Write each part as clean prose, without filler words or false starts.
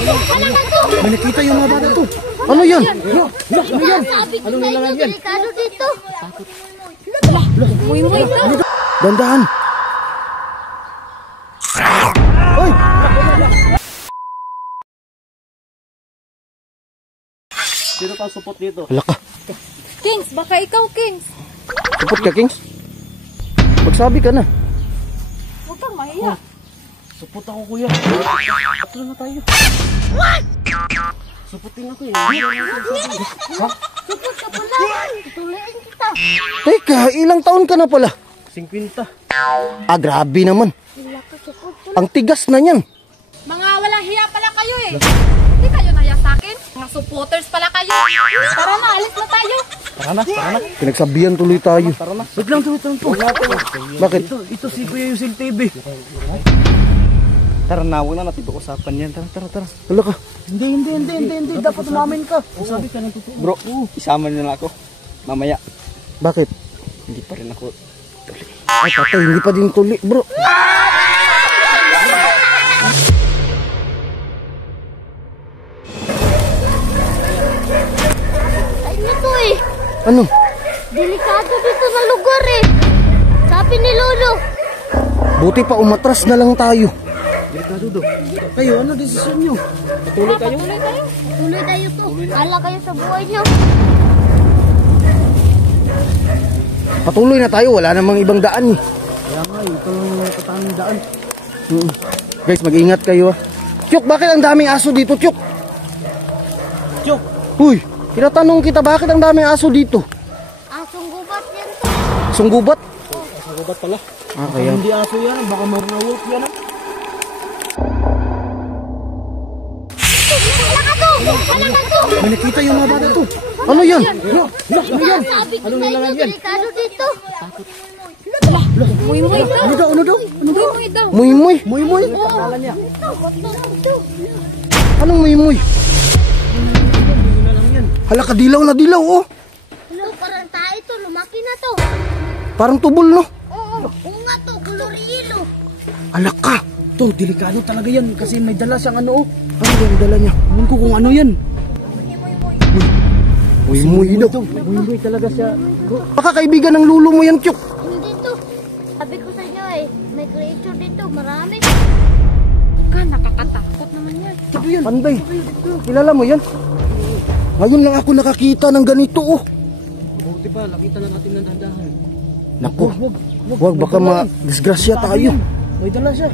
May nakita yung mga bata to. Ano yan? Ano yan? Ano nilalang yan? Delikado dito. Dandahan. Oy! Sino ka support dito? Hala ka. Kings, baka ikaw, Kings. Support ka, Kings? Magsabi ka na. Huwag kang mahiya. Support ako, kuya. Tatlo na tayo. What? Supportin ako eh. Ha? Support ka pala. Tutuloyin kita. Teka, ilang taon ka na pala? 50. Ah, grabe naman. Wala ka support ka. Ang tigas na yan. Mga walang hiya pala kayo eh. Hindi kayo naya sa akin. Mga supporters pala kayo. Tara na, alis na tayo. Tara na, tara na. Pinagsabihan tuloy tayo. Tara na. Wait lang, po. Bakit? Ito si Kuya Yusil TV. Tara na, wala natin usapan yan. Tara. Hala ka. Hindi. Dapat umamin ka. Sabi ka ng totoo. Bro, isama niyo na ako. Mamaya, Bakit? hindi pa rin ako. Ay, patay, hindi pa din tuli, bro. Ano to eh? Ano? Delikado dito na lugar eh. Sabi ni Lolo. Buti pa umatras na lang tayo. Delikado do. Kayo, ano desisyon nyo? Patuloy tayo. Tuloy tayo to. Kala kayo sa buhay nyo. Patuloy na tayo, wala namang ibang daan eh. Kaya nga, ito lang katanging daan. Guys, mag-ingat kayo. Chuk, bakit ang daming aso dito, Chuk? Chuk! Uy, tinatanong kita, bakit ang daming aso dito? Asong gubat yan to. Sunggubat? Sagubat pala. Ah, kaya. Hindi aso yan, baka mga wolf yan. May nakita yung mga bata to. Ano yan? Ano yan? Sabi ko sa inyo, delikado dito. Muy-muy daw. Ano daw? Ano daw? Muy-muy daw. Muy-muy? Muy-muy? Anong muy-muy? Hala ka, dilaw na dilaw, oh. Ano, parang tayo to. Lumaki na to. Parang tubol, no? Oo nga to. Kulorilo. Hala ka. Ito, delikado talaga yan kasi may dala siyang ano. Ano yung dala niya? Alam ko kung ano yan. Muy-muy daw. Muy talaga siya. Bro, Baka kaibigan ng lulo mo yan, Chuk. Hindi to. Sabi ko sa inyo eh. May creature dito. Marami. Ka, nakakatakot naman yan. ito yan. Panday. Kilala mo yan? Ngayon lang ako nakakita ng ganito, oh. Buti pa, nakita na natin ng dandahan. Naku, wag baka ma-disgrasya tayo. May dala siya.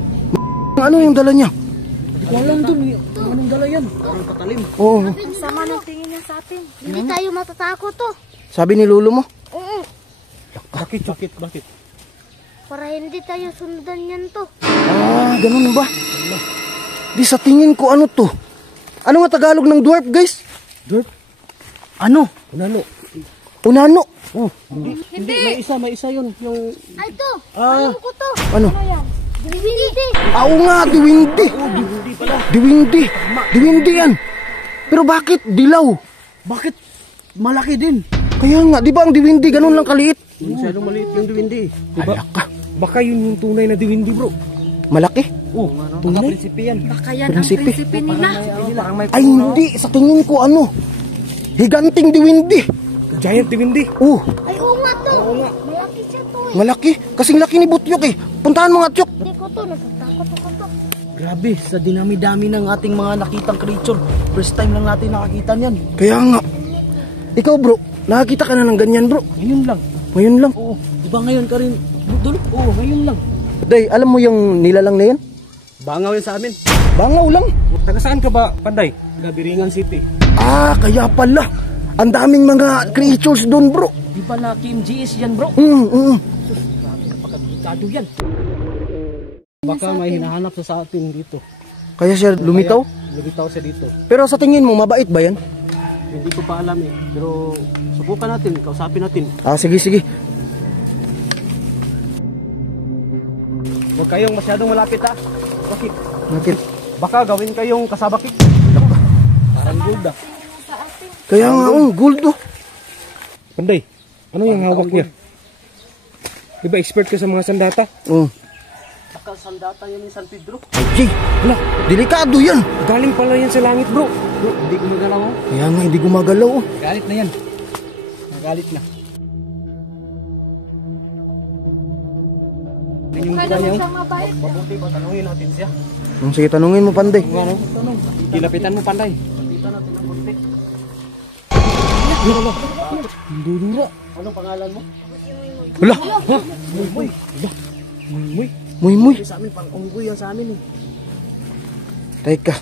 Ano yung dala niya? Hindi ko alam dun. Anong dala yan? Parang patalim. Oo. Ang sama ng tingin niya sa atin. Hindi tayo matatakot to. Sabi ni lulo mo? Oo. Bakit? Para hindi tayo sundan yan to. Ah, ganun ba? Di sa tingin ko ano to? Ano nga Tagalog ng dwarf, guys? Dwarf? Ano? Unano? Unano? Oh, hindi. May isa yun. Yung... Ay to. Ah. Alam ko to. Ano? Divinity. Oo nga, diwindi. Hindi pala. Diwindi yan. Pero bakit dilaw? Bakit? Malaki din. Kaya nga, di ba ang diwindi ganun lang kaliit? Masyadong maliit yung diwindi. Diba? Hala ka. Baka yun yung tunay na diwindi, bro. Malaki? Oh, tunay? Prinsipe yan. Baka yan ang Prinsipe. prinsipe nila. Parang may... Ay hindi, sa tingin ko ano? Higanting diwindi. Giant diwindi. Oh, Ay oo nga to. Malaki siya to eh. malaki. Kasing laki ni Butyok eh. Puntahan mo nga, Tyok. Hindi ko to. Natatakot ako to. Grabe, sa dinami-dami ng ating mga nakitang creature. First time lang natin nakakita niyan. Kaya nga. Ikaw bro, nakakita ka na ng ganyan bro. Ngayon lang. Ngayon lang. Oo, di ba ngayon ka rin? Dul? Oo, ngayon lang. Day, alam mo yung nilalang na yan? Bangaw yan sa amin. Bangaw lang. Taga saan ka ba, Panday? Gabiringan City. Ah, kaya pala. Ang daming mga creatures doon bro. Di ba na Team GS yan, bro? Napakabikado yan. Baka may hinahanap sa atin dito. Kaya siya lumitaw? Lumitaw siya dito. Pero sa tingin mo, mabait ba yan? Hindi ko pa alam eh. Pero subukan natin, kausapin natin. Ah, sige, sige. Huwag kayong masyadong malapit ha. Bakit? Bakit? Baka gawin kayong kasabakik. Parang gold ah. Kaya nga, gold oh. Panday, ano yung hawak niya? Di ba expert ka sa mga sandata? Oh. Baka sandata yun ni San Pedro. Ay, wala, delikado yan. Galing pala yan sa langit, bro. Bro, hindi gumagalaw oh. Kaya nga, hindi gumagalaw oh. Galit na yan. Nagalit na. Kaya naman siya mabait. Mabuti pa, tanungin natin siya. Sige, tanungin mo, Panday. Ano? Dilapitan mo, Panday. Lapitan natin ang bunti. Dudura. Anong pangalan mo? Wala. Muy. Muy. Sa amin, pang unggoy yan sa amin eh. Teka,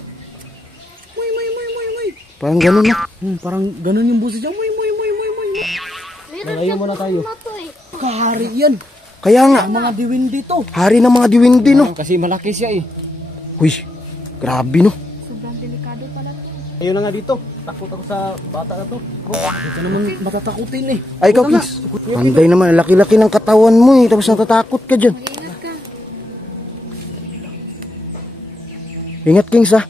Muy. parang ganun na. Parang ganun yung busi niya. Muy. Malayo muna tayo. Kahari yan. Kaya nga, Ang mga diwin dito. hari ng mga diwindi, no? Kasi malaki siya eh. Uy, grabe, no? Sobrang delikado pala to. Ayun na nga dito. Takot ako sa bata na to. Bro, hindi ka naman matatakutin eh. Ay, ikaw, Kings. Panday naman, laki-laki ng katawan mo eh. Tapos natatakot ka dyan. Mag-ingat ka. Ingat, Kings, ha?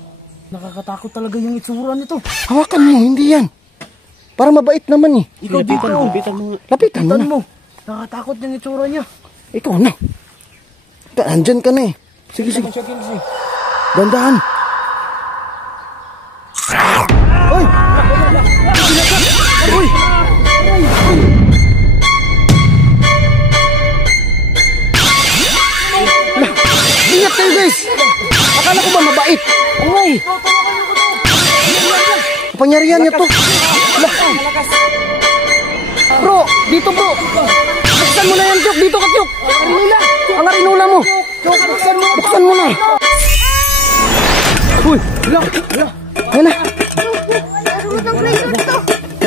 Nakakatakot talaga yung itsura nito. Hawakan mo, hindi yan. Para mabait naman eh. Ikaw dito. Lapitan mo. Lapitan mo na. mo. Nakakatakot yung itsura niya. Ikaw na. Andyan ka na eh. Sige. Dandahan. Uy! Uy! Ingat kayo, guys! Akala ko ba mabait? Uy! Kapangyarihan niya to. Bro, dito bro. Buksan mo na yan, Chok. Dito ka, Chok. Ang arinula mo. Chok, buksan mo na. Uy, hala. Ayan na.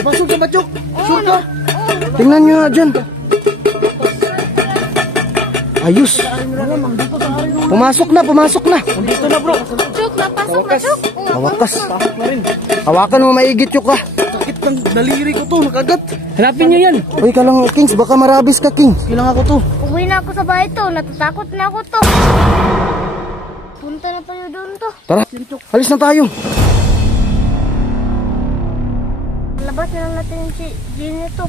Pasok ka ba, Chok? Sure ka? Tingnan nyo nga dyan. Ayos. Pumasok na. Dito na, bro. Chok, napasok na, Chok. Hawakas. Pasok na rin. Hawakan mo maigit, Chok, ha. Sakit ng daliri ko to. Nakagat. Hanapin niyo yan. Uy, ka lang, Kings. Baka marabis ka, Kings. Kailangan ko to. Uwi na ako sa bahay to. Natatakot na ako to. Punta na tayo doon to. Tara, alis na tayo. Labas na lang natin yung si Jenny to.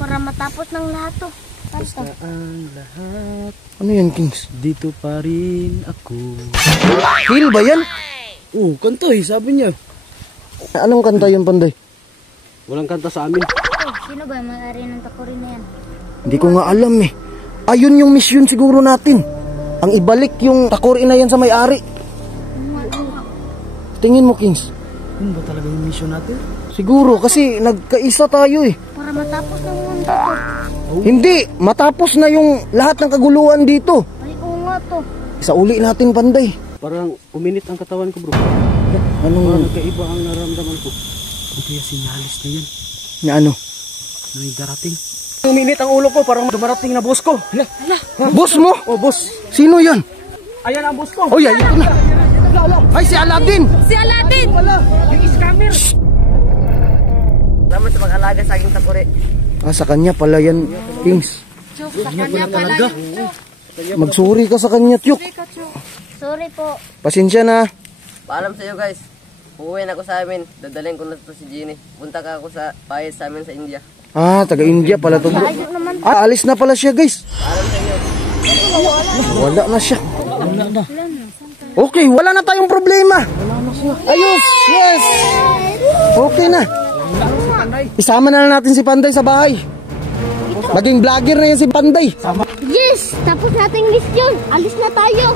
Para matapos ng lahat to. Basta. Ang lahat. Ano yan, Kings? Dito pa rin ako. Kill ba yan? Oh, kanto eh. Sabi niya. Anong kanta yun, Panday? Walang kanta sa amin. Sino ba yung may-ari ng takurin na yan? Hindi ko nga alam eh. Ayun yung mission siguro natin. Ang ibalik yung takori na yan sa may-ari. Tingin mo, Kings. Yun ba talaga yung mission natin? Siguro kasi nagkaisa tayo eh. Para matapos ng mundo to. Hindi, matapos na yung lahat ng kaguluhan dito. Ay, oo nga to. Isauli natin, Panday. Parang uminit ang katawan ko, bro. Anong Parang nagkaiba ang naramdaman ko. Ano kaya sinyalis na yan? na ano? Na may darating. Uminit ang ulo ko, parang dumarating na boss ko. Boss mo? Oh, boss. Sino yan? Ayan ang boss ko. Oh, yan, ito na. Ay, si Aladdin. Si Aladdin! Yung scammer. Salamat sa pag-alaga sa aking takore. Ah, sa kanya pala yan, Kings. Chok, sa kanya pala yun, Chok. Magsuri ka sa kanya, Tyuk. Sorry ka, Chok. Sorry po. Pasensya na. Paalam sa iyo guys. Uuwi na ako sa amin. Dadalhin ko na to si Jenny. Punta ka ako sa bahay sa amin sa India. Ah, taga-India pala to, bro. Layo naman. Ah, alis na pala siya, guys. Paalam sa iyo. Wala na siya. Okay, wala na tayong problema. Ayos, yes. Okay na. Isama na lang natin si Panday sa bahay. Maging vlogger na yan si Panday. Yes! Tapos nating mission. Alis na tayo.